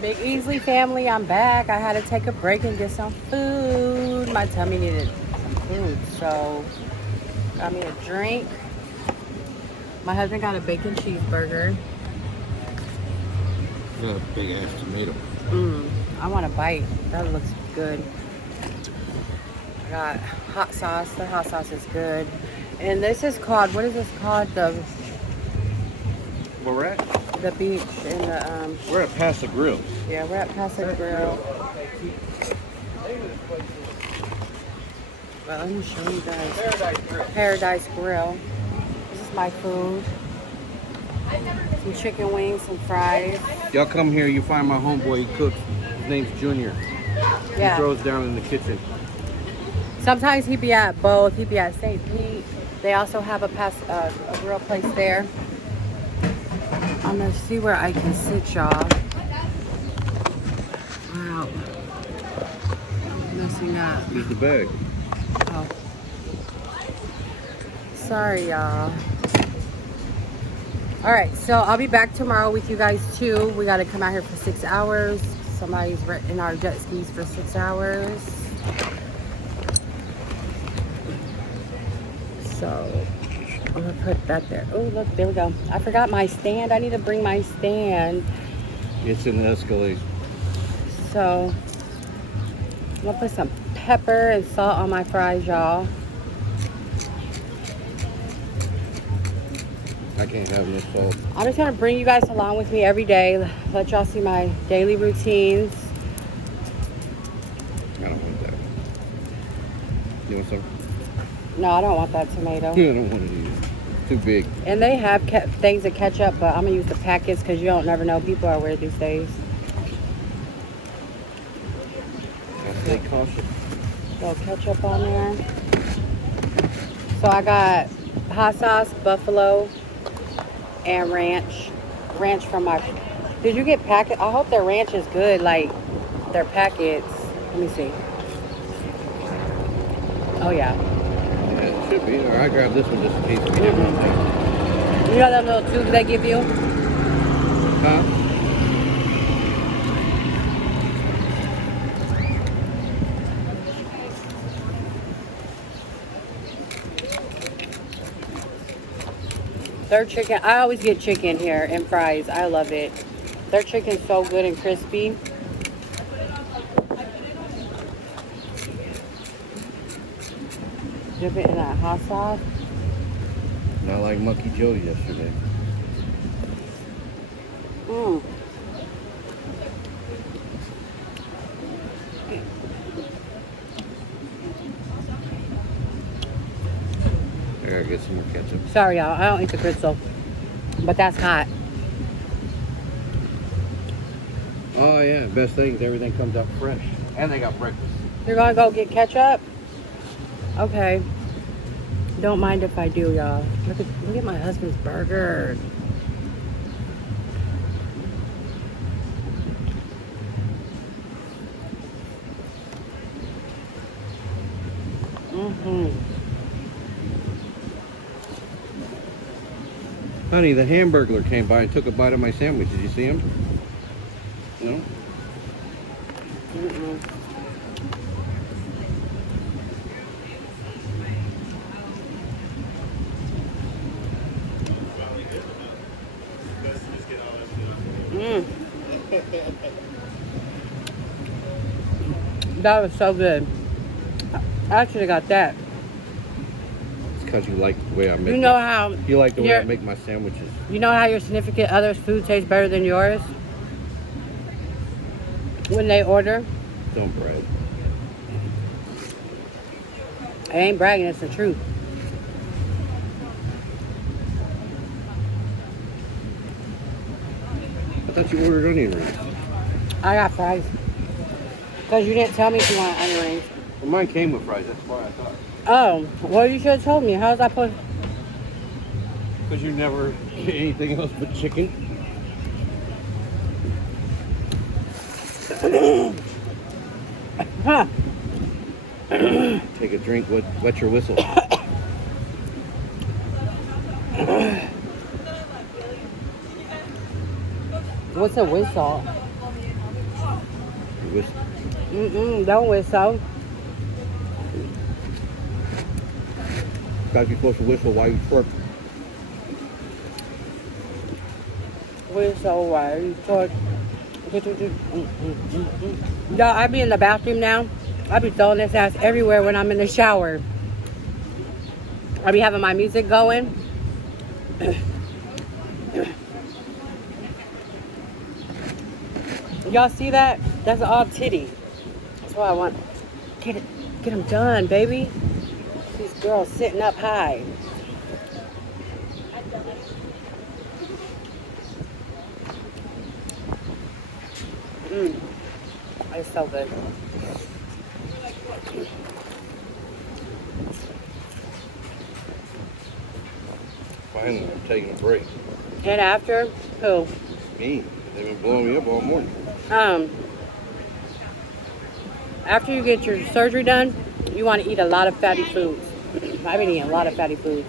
Big Easley family, I'm back. I had to take a break and get some food. My tummy needed some food, so got me a drink. My husband got a bacon cheeseburger. Got a big ass tomato. I want a bite. That looks good. I got hot sauce. The hot sauce is good. And this is called, what is this called? Where we're at? The beach in the We're at Paso Grill. yeah, we're at Paso Grill. Well, let me show you guys. Paradise Grill. This is my food. Some chicken wings, some fries. Y'all come here, you find my homeboy, he cooks. His name's Junior. He Yeah. throws down in the kitchen. Sometimes he be at both. He be at St. Pete. They also have a grill place there. I'm gonna see where I can sit, y'all. Wow. Messing up. Here's the bag. Oh. Sorry, y'all. All right, so I'll be back tomorrow with you guys too. We got to come out here for 6 hours. Somebody's renting our jet skis for 6 hours. So I'm gonna put that there. Oh, look, there we go. I forgot my stand. I need to bring my stand. It's in the Escalade. So I'm gonna put some pepper and salt on my fries, y'all. I can't have this salt. I'm just gonna bring you guys along with me every day. Let y'all see my daily routines. I don't want that. You want some? No, I don't want that tomato. I don't want it either. Too big. And they have things of ketchup, but I'm gonna use the packets because you don't never know. People are weird these days. I stay cautious. So ketchup on there. So I got hot sauce, buffalo, and ranch. Ranch from my. Did you get packet? I hope their ranch is good, like their packets. Let me see. Oh yeah. Yeah, it should be. Or I grabbed this one just in case we didn't want that. You know them little tubes they give you? Huh? Their chicken, I always get chicken here and fries. I love it. Their chicken's so good and crispy. Dip it in that hot sauce. Not like Monkey Joe yesterday. Mmm. I gotta get some more ketchup. Sorry, y'all. I don't eat the crystal. But that's hot. Oh yeah, best thing is everything comes out fresh. And they got breakfast. You're gonna go get ketchup? Okay. Don't mind if I do, y'all. Look at my husband's burger. Honey, the Hamburglar came by and took a bite of my sandwich. Did you see him? No? That was so good. I actually got that. It's because you like the way I make You know how You like the way I make my sandwiches. you know how your significant other's food tastes better than yours? When they order? Don't brag. I ain't bragging, it's the truth. I thought you ordered onion rings. I got fries. Because you didn't tell me if you wanted onion rings. Well, mine came with fries. That's why I thought. Oh, well, you should have told me. How was I supposed Because you never get anything else but chicken. Huh. Take a drink, wet your whistle. What's a whistle? whistle. Don't whistle. Thought you're supposed to whistle while you twerk. Whistle while you twerk. Y'all, I be in the bathroom now. I be throwing this ass everywhere when I'm in the shower. I be having my music going. Y'all see that? That's all titty. That's what I want. Get them done, baby. These girls sitting up high. It's so good. Finally, I'm taking a break. And after, who? Me. They've been blowing me up all morning. After you get your surgery done, you want to eat a lot of fatty foods. I've been eating a lot of fatty foods.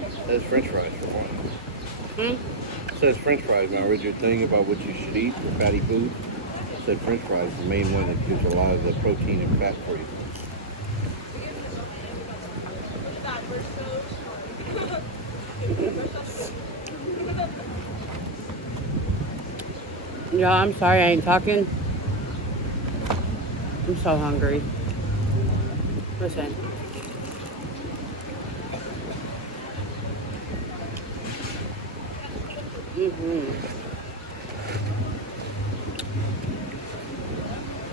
It says French fries for one. It says French fries. Now, I read your thing about what you should eat for fatty food. It said French fries is the main one that gives a lot of the protein and fat for you. Yeah, I'm sorry I ain't talking. I'm so hungry. Listen.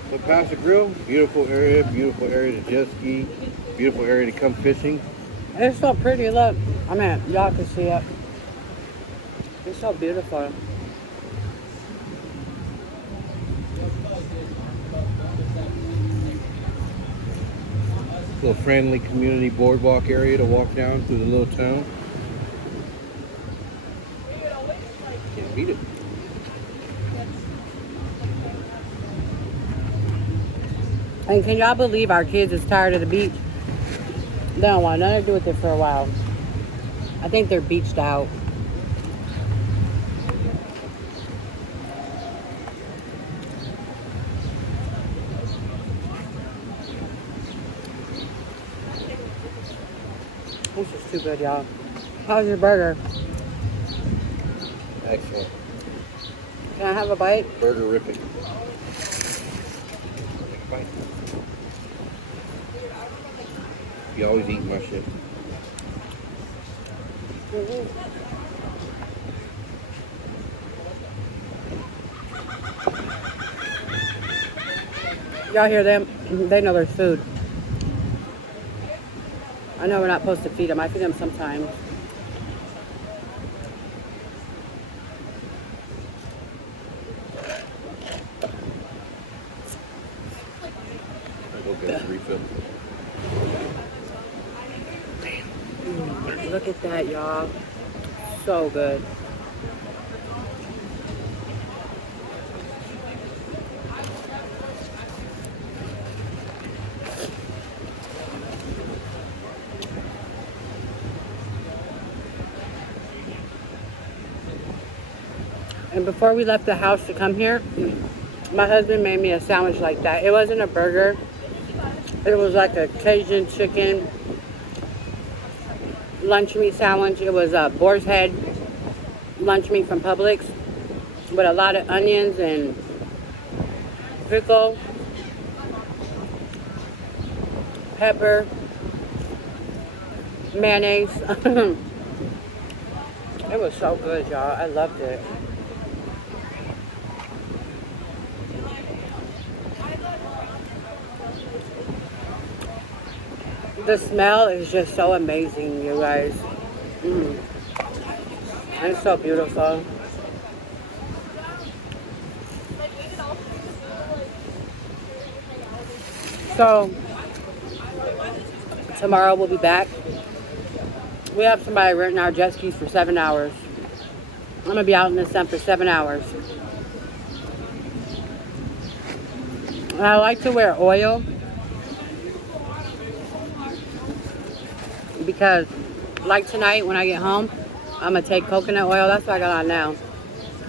The Paso Grill, beautiful area to jet ski, beautiful area to come fishing. It's so pretty, look. I mean, y'all can see it. It's so beautiful. Little friendly community boardwalk area to walk down through the little town. Can't beat it. And can y'all believe our kids is tired of the beach? They don't want nothing to do with it for a while. I think they're beached out. This is too good, y'all. How's your burger? Excellent. Can I have a bite? Burgerific. Bite. You always eat my shit. Y'all hear them? They know there's food. I know we're not supposed to feed them. I feed them sometimes. I'll go get a refill. Look at that, y'all. So good. And before we left the house to come here, my husband made me a sandwich like that. It wasn't a burger. It was like a Cajun chicken lunch meat sandwich. It was a boar's head lunch meat from Publix with a lot of onions and pickle, pepper, mayonnaise. It was so good, y'all. I loved it. The smell is just so amazing, you guys. It's so beautiful. So, tomorrow we'll be back. We have somebody renting our jet skis for 7 hours. I'm going to be out in the sun for 7 hours. I like to wear oil because like tonight when I get home, I'm going to take coconut oil. That's what I got on now.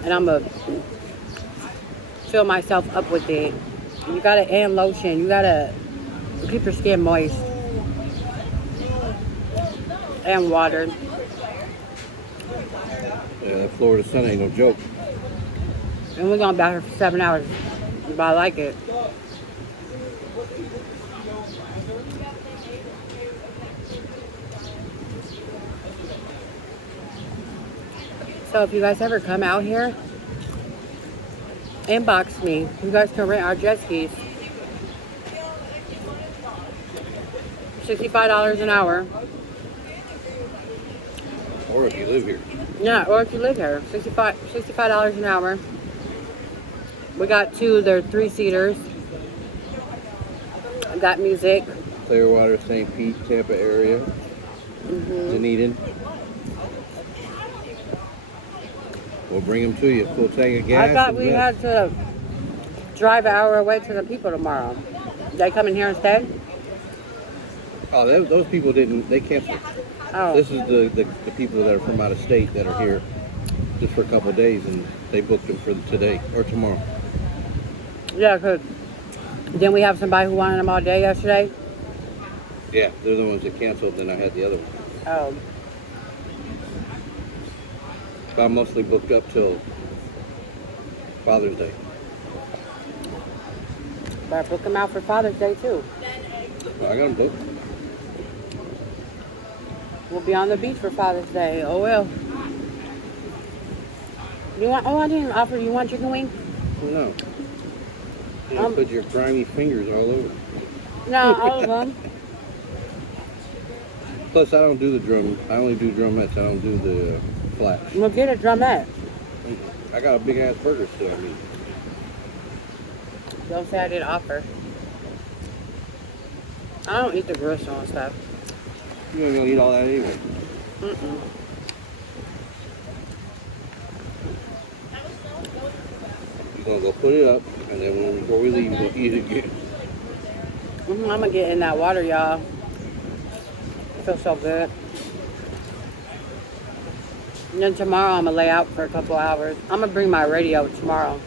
and I'm gonna fill myself up with it. You gotta, and lotion. You gotta keep your skin moist. And water. Yeah, that Florida sun ain't no joke. And we're gonna be out here for 7 hours. But I like it. So if you guys ever come out here, inbox me. You guys can rent our jet skis. $65 an hour. Or if you live here. Yeah, or if you live here. $65 an hour. We got two, they're 3-seaters. I got music. Clearwater, St. Pete, Tampa area. Dunedin. We'll bring them to you. Full tank of gas. I thought and we gas. had to drive an hour away to the people tomorrow. They come in here instead? Oh, those people didn't. They canceled. Oh. This is the people that are from out of state that are here just for a couple of days, and they booked them for today or tomorrow. Yeah, because then we have somebody who wanted them all day yesterday. Yeah, they're the ones that canceled. Then I had the other one. Oh. But I'm mostly booked up till Father's Day. Better book them out for Father's Day too. Well, I got them booked. We'll be on the beach for Father's Day. Oh well. You want? Oh, I didn't offer. You want chicken wing? No. You put your grimy fingers all over. No, all of them. Plus, I don't do the drum. I only do drumettes. I don't do the flats. We'll get a drumette. I got a big ass burger still. I mean, Don't say I didn't offer. I don't eat the gristle and stuff. you ain't gonna eat all that anyway. Mm-mm. You're gonna go put it up, and then before we leave, we'll eat it again. I'm gonna get in that water, y'all. It feels so good. And then tomorrow I'm gonna lay out for a couple hours. I'm gonna bring my radio tomorrow.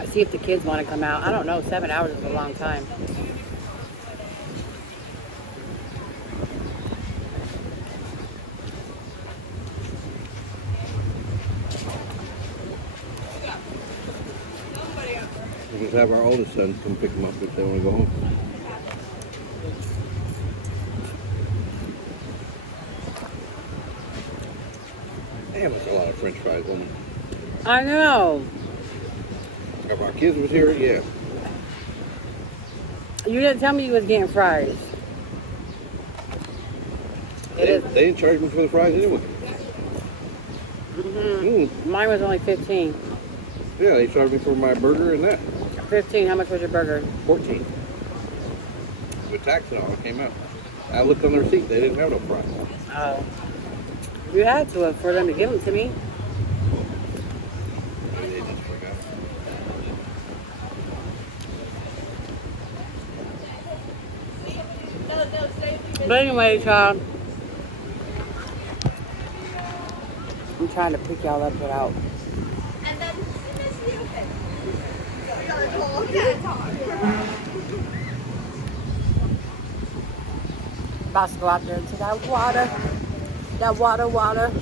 I see if the kids want to come out. I don't know. 7 hours is a long time. We'll just have our oldest son come pick them up if they want to go home. Damn, that's a lot of French fries, woman. I know. If our kids was here, yeah. You didn't tell me you was getting fries. It They, is. they didn't charge me for the fries anyway. Mine was only 15. Yeah, they charged me for my burger and that. 15. How much was your burger? 14. With tax and all, it came out. I looked on the receipt, they didn't have no fries. Oh. You had to for them to give them to me. Maybe they just forgot. But anyway, y'all. I'm trying to pick y'all up without. About to go out there into that water. That water.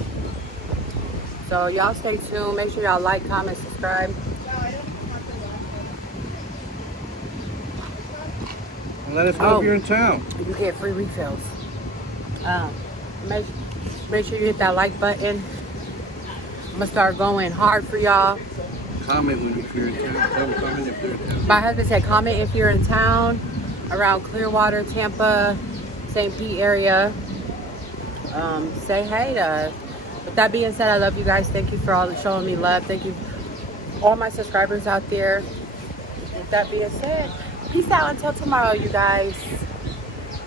So y'all stay tuned. Make sure y'all like, comment, subscribe. Let us know if you're in town. You get free refills. Make sure you hit that like button. I'm gonna start going hard for y'all. Comment if you're in town. Tell me comment if you're in town. My husband said comment if you're in town, around Clearwater, Tampa, St. Pete area. Say hey to us. With that being said, I love you guys. Thank you for all showing me love. Thank you all my subscribers out there. With that being said, peace out until tomorrow, you guys.